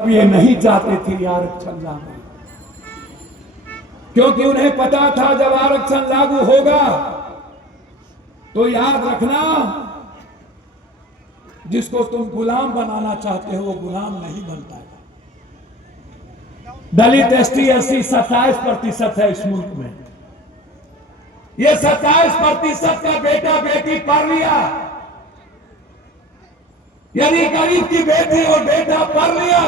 ये नहीं चाहते थे आरक्षण लागू, क्योंकि उन्हें पता था जब आरक्षण लागू होगा तो याद रखना, जिसको तुम गुलाम बनाना चाहते हो वो गुलाम नहीं बन पाएगा। दलित एसटी एससी 27% है इस मुल्क में। ये 27% का बेटा बेटी पढ़ लिया, यदि गरीब की बेटी और बेटा पढ़ लिया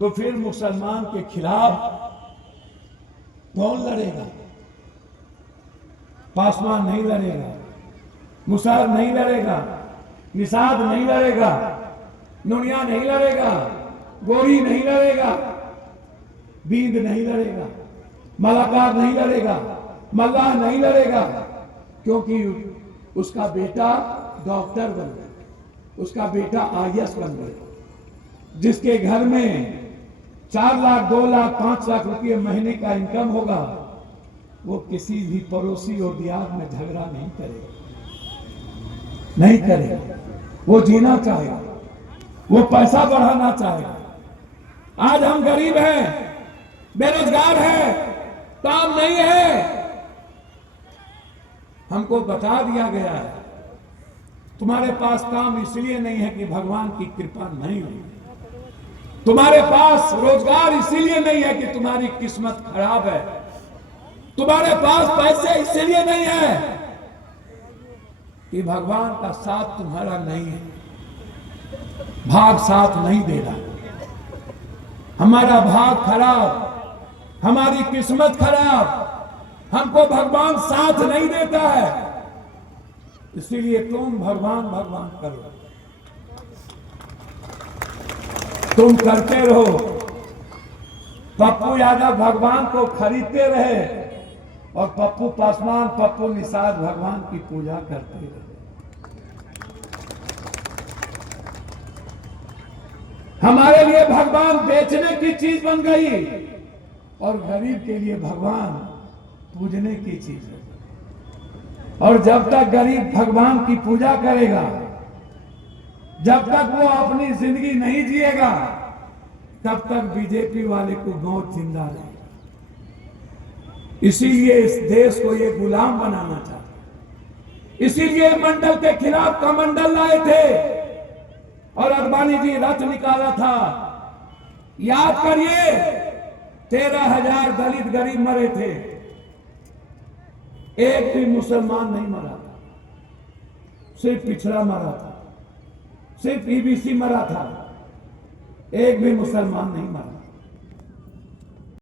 तो फिर मुसलमान के खिलाफ कौन लड़ेगा? पासवान नहीं लड़ेगा, मुसार नहीं लड़ेगा, निषाद नहीं लड़ेगा, नुनिया नहीं लड़ेगा, गोरी नहीं लड़ेगा, बीद नहीं लड़ेगा, मलाकार नहीं लड़ेगा, मल्लाह नहीं लड़ेगा, क्योंकि उसका बेटा डॉक्टर बन गया, उसका बेटा आईएएस बन गया। जिसके घर में 4 लाख 2 लाख 5 लाख रुपये महीने का इनकम होगा वो किसी भी पड़ोसी और दियाद में झगड़ा नहीं करेगा, नहीं करेगा। वो जीना चाहेगा, वो पैसा बढ़ाना चाहेगा। आज हम गरीब हैं, बेरोजगार हैं, काम नहीं है, हमको बता दिया गया है तुम्हारे पास काम इसलिए नहीं है कि भगवान की कृपा नहीं हुई, तुम्हारे पास रोजगार इसीलिए नहीं है कि तुम्हारी किस्मत खराब है, तुम्हारे पास पैसे इसलिए नहीं है कि भगवान का साथ तुम्हारा नहीं है, भाग साथ नहीं दे रहा। हमारा भाग खराब, हमारी किस्मत खराब, हमको भगवान साथ नहीं देता है, इसीलिए तुम भगवान भगवान करो, तुम करते रहो। पप्पू यादव भगवान को खरीदते रहे और पप्पू पासवान, पप्पू निषाद भगवान की पूजा करते रहे। हमारे लिए भगवान बेचने की चीज बन गई और गरीब के लिए भगवान पूजने की चीज है। और जब तक गरीब भगवान की पूजा करेगा, जब तक वो अपनी जिंदगी नहीं जिएगा, तब तक बीजेपी वाले को मौत जिंदा रहेगा। इसीलिए इस देश को ये गुलाम बनाना चाहते, इसीलिए मंडल के खिलाफ कमंडल लाए थे और अडवाणी जी रथ निकाला था। याद करिए, 13,000 दलित गरीब मरे थे, एक भी मुसलमान नहीं मरा था, सिर्फ पिछड़ा मरा था, सिर्फ ईबीसी मरा था, एक भी मुसलमान नहीं मरा।